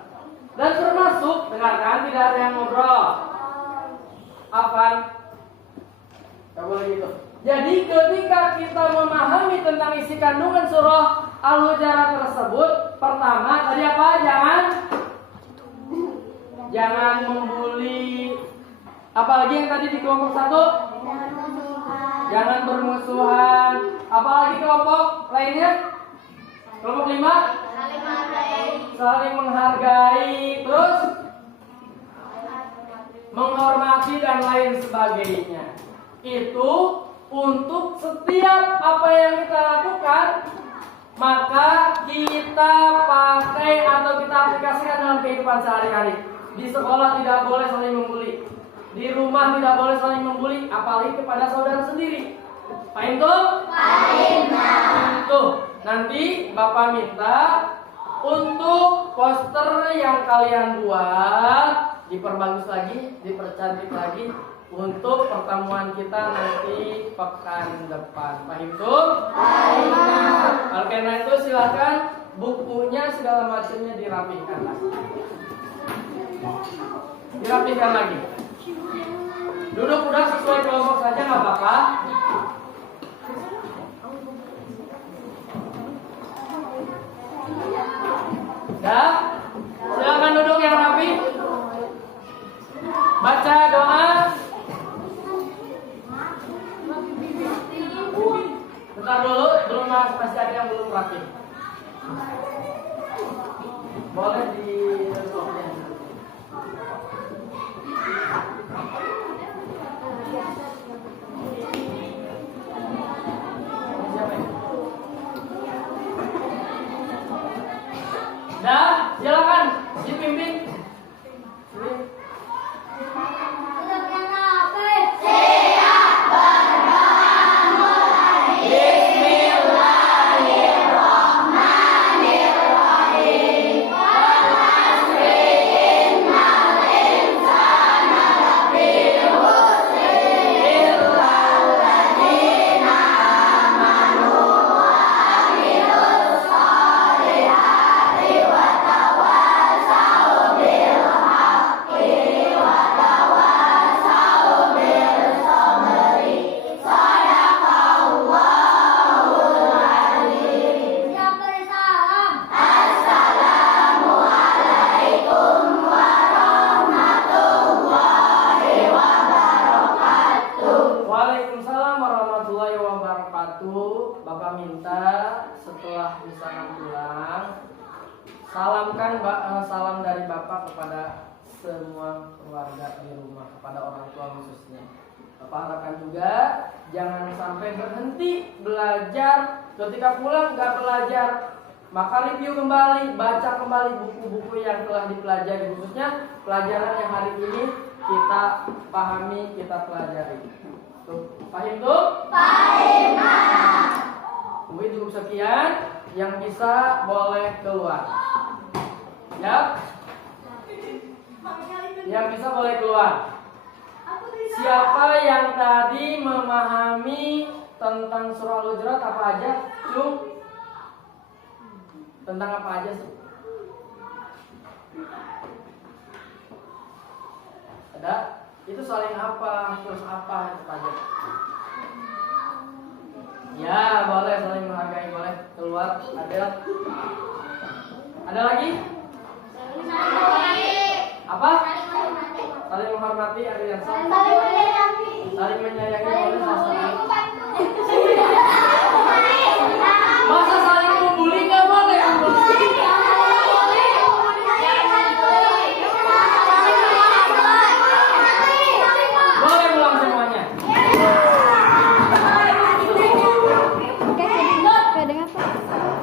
Dan termasuk, dengarkan, tidak ada yang ngobrol. Apaan? Gak boleh gitu. Jadi ketika kita memahami tentang isi kandungan surah Al-Hujurat tersebut, pertama tadi apa? Jangan membuli. Apalagi yang tadi di kelompok 1? Jangan bermusuhan. Apalagi kelompok lainnya? Kelompok 5? Saling menghargai. Terus menghormati dan lain sebagainya. Itu untuk setiap apa yang kita lakukan, maka kita pakai atau kita aplikasikan dalam kehidupan sehari-hari. Di sekolah tidak boleh saling membuli. Di rumah tidak boleh saling membuli, apalagi kepada saudara sendiri. Paham tuh? Paham. Tuh, nanti Bapak minta untuk poster yang kalian buat diperbagus lagi, dipercantik lagi untuk pertemuan kita nanti pekan depan. Paham tuh? Paham. Oleh karena itu silakan bukunya segala macamnya dirapihkan lagi. Dirapihkan lagi. Duduk udah sesuai kelompok saja nggak apa-apa. Dah, silakan duduk yang rapi. Baca doa. yang belum rakit? Boleh di siapa ini? Dah, silakan dipimpin. Waalaikumsalam warahmatullahi wabarakatuh. Bapak minta setelah misalkan pulang, salamkan salam dari Bapak kepada semua keluarga di rumah, kepada orang tua khususnya. Bapak harapkan juga jangan sampai berhenti belajar, ketika pulang nggak belajar, maka review kembali, baca kembali buku-buku yang telah dipelajari, khususnya pelajaran yang hari ini kita pahami, kita pelajari. Tuh, paham tuh? Paham. Mungkin cukup sekian, yang bisa boleh keluar. Ya? Yang bisa boleh keluar. Siapa yang tadi memahami tentang surah Al-Hujurat apa aja? Cung? Tentang apa aja sih? Ada? Itu saling apa? Terus apa? Itu aja. Ya, boleh saling menghargai, boleh keluar. Ada lagi? Apa? Saling menghormati, ada yang saling menyayangi, boleh.